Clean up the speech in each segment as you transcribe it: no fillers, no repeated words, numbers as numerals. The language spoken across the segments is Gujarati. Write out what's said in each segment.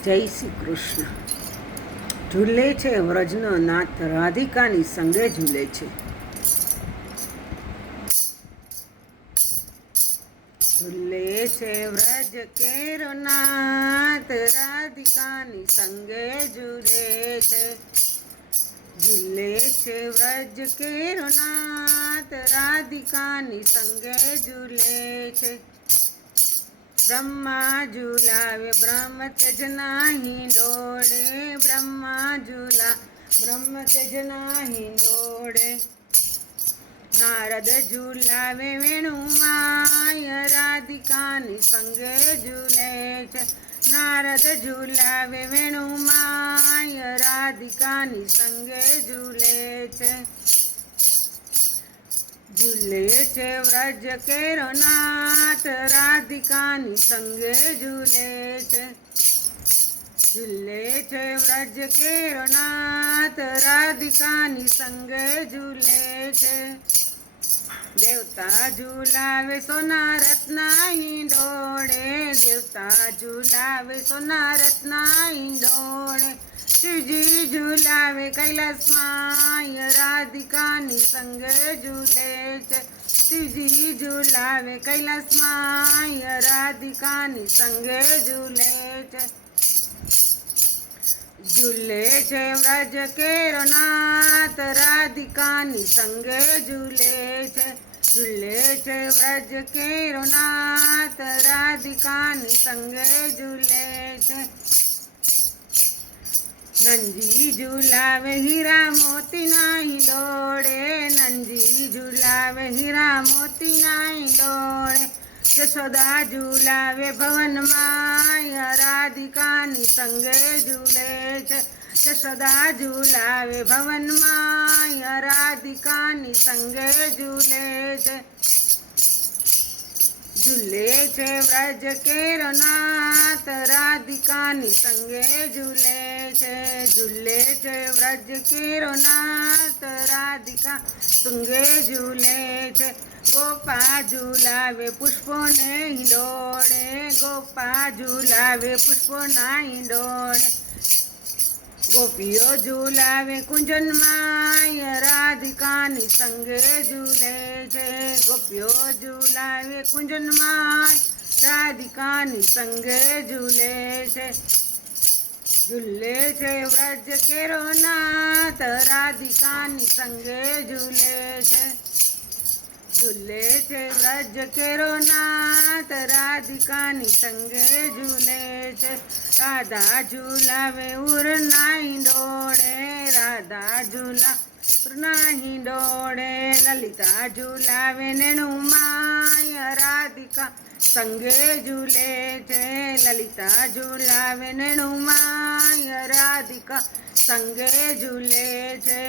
જય શ્રી કૃષ્ણ. ઝૂલે છે વ્રજનો નાથ, રાધિકાની સંગે ઝૂલે છે. ઝૂલે છે વ્રજ કેરો નાથ, રાધિકાની સંગે ઝૂલે છે. ઝૂલે છે વ્રજ કેરો નાથ, રાધિકાની સંગે ઝૂલે છે. બ્રહ્મા ઝુલાવે બ્રહ્મ તેજ નાહી દોડે, બ્રહ્મા ઝુલા બ્રહ્મ તેજ નાહી દોડે. નારદ ઝુલાવે વેણુમાય, રાધિકાની સંગે ઝૂલે છે. નારદ ઝુલાવે વેણુમાય, રાધિકાની સંગે ઝૂલે છે. ઝૂલે છે વ્રજ કેરો નાથ, રાધિકાની સંગે ઝૂલે છે. ઝૂલે છે વ્રજ કેરો નાથ, રાધિકાની સંગે ઝૂલે છે. દેવતા ઝુલાવે સોના રત્ના હિંડોળે, દેવતા ઝુલાવે સોના રત્ના હિંડોળે. શિવજી ઝુલાવે કૈલાસમાં, રાધિકાની સંગે ઝૂલે છે. શિવજી ઝુલાવે કૈલાસમાં, રાધિકાની સંગે ઝૂલે છે. ઝૂલે છે વ્રજ કેરો નાથ, રાધિકાની સંગે ઝૂલે છે. ઝૂલે છે વ્રજ કેરો નાથ, રાધિકાની સંગે ઝૂલે છે. નંજી ઝુલાવે હીરા મોતીના હિંડોળે, નંજી ઝુલાવે હીરા મોતીના હિંડોળે. જશોદા ઝુલાવે ભવનમાં, રાધિકાની સંગે ઝૂલે છે. જશોદા ઝુલાવે ભવનમાં, રાધિકાની સંગે ઝૂલે છે. ઝૂલે છે વ્રજ કેરો નાથ, રાધિકાની સંગે ઝૂલે છે. ઝૂલે છે વ્રજ કેરો નાથ, રાધિકા સંગે ઝૂલે છે. ગોપા ઝુલાવે પુષ્પોને હિંડોળે, ગોપા ઝુલાવે પુષ્પોના હિંડોળે. ગોપીઓ ઝુલાવે કુંજનમાં, રાધિકાની સંગે ઝૂલે છે. ગોપીઓ ઝુલાવે કુંજનમાં, રાધિકાની સંગે ઝૂલે છે. ઝૂલે છે વ્રજ કેરો નાથ, રાધિકાની સંગે ઝૂલે છે. ઝૂલે છે વ્રજ કેરો નાથ, રાધિકાની સંગે ઝૂલે છે. રાધા ઝુલાવે ઉરના હિંડોળે, રાધા ઝુલા ઉરના હિંડોળે. લલિતા ઝુલાવે નેણુમાય, રાધિકા સંગે ઝૂલે છે. લલિતા ઝુલાવે નેણુમાય, રાધિકા સંગે ઝૂલે છે.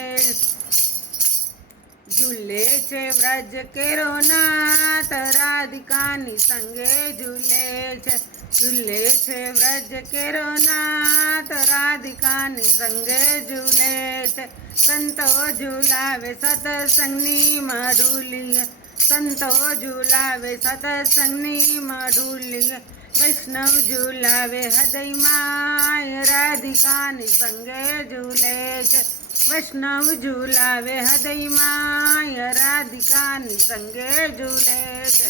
ઝૂલે છે વ્રજ કેરો નાથ, રાધિકાની સંગે ઝૂલે છે. ઝૂલે છે વ્રજ કેરો નાથ, રાધિકાની સંગે ઝૂલે છે. સંતો ઝુલાવે સતસંગની મઢુલીએ, સંતો ઝુલાવે સતસંગની મઢુલીએ. વૈષ્ણવ ઝુલાવે હૃદયમાં, રાધિકાની સંગે ઝૂલે છે. વૈષ્ણવ ઝુલાવે હૃદયમાં, રાધિકાની સંગે ઝૂલે છે.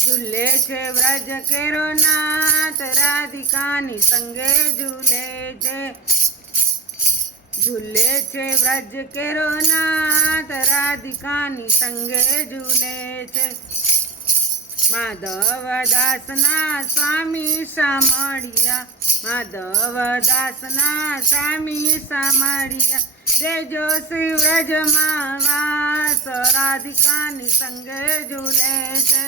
ઝૂલે છે વ્રજ કેરો નાથ, રાધિકાની સંગે ઝૂલે છે. ઝૂલે છે વ્રજ કેરો નાથ, રાધિકાની સંગે ઝૂલે છે. માધવ દાસના સ્વામી સામળિયા, માધવ દાસના સ્વામી સામળિયા. દેજો શ્રી વ્રજમાં વાસ, રાધિકાની સંગે ઝૂલે છે.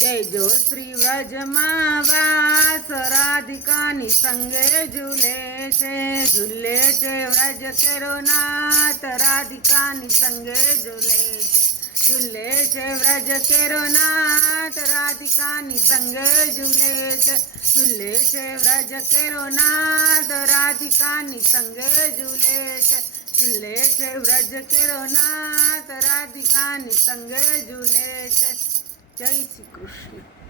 દેજો શ્રી વ્રજમાં વાસ, રાધિકાની સંગે ઝૂલે છે. ઝૂલે છે વ્રજ કેરો નાથ, રાધિકાની સંગે ઝૂલે છે. ઝૂલે છે વ્રજ કેરો નાથ, રાધિકાની સંગે ઝૂલે છે. ઝૂલે છે વ્રજ કેરો નાથ, રાધિકાની સંગે ઝૂલે છે. ઝૂલે છે વ્રજ કેરો નાથ, રાધિકાની સંગે ઝૂલે છે. જય શ્રી કૃષ્ણ.